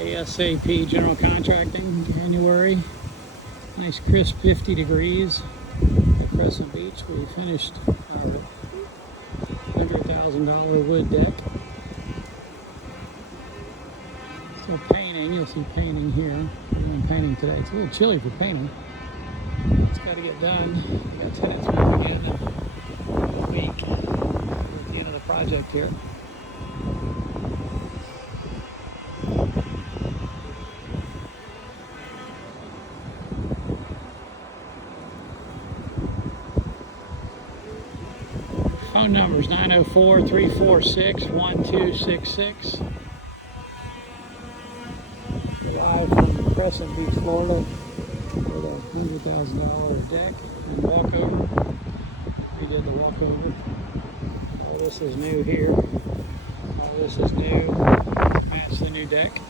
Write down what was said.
ASAP General Contracting, January. Nice crisp 50 degrees at Crescent Beach. We finished our $100,000 wood deck. Still painting, you'll see painting here. We're doing painting today. It's a little chilly for painting. It's got to get done. We've got tenants moving in a week. We're at the end of the project here. Phone number is 904-346-1266. We're live from Crescent Beach, Florida, with a $100,000 deck and walkover. We did the walkover. All this is new here. All this is new. Match the new deck.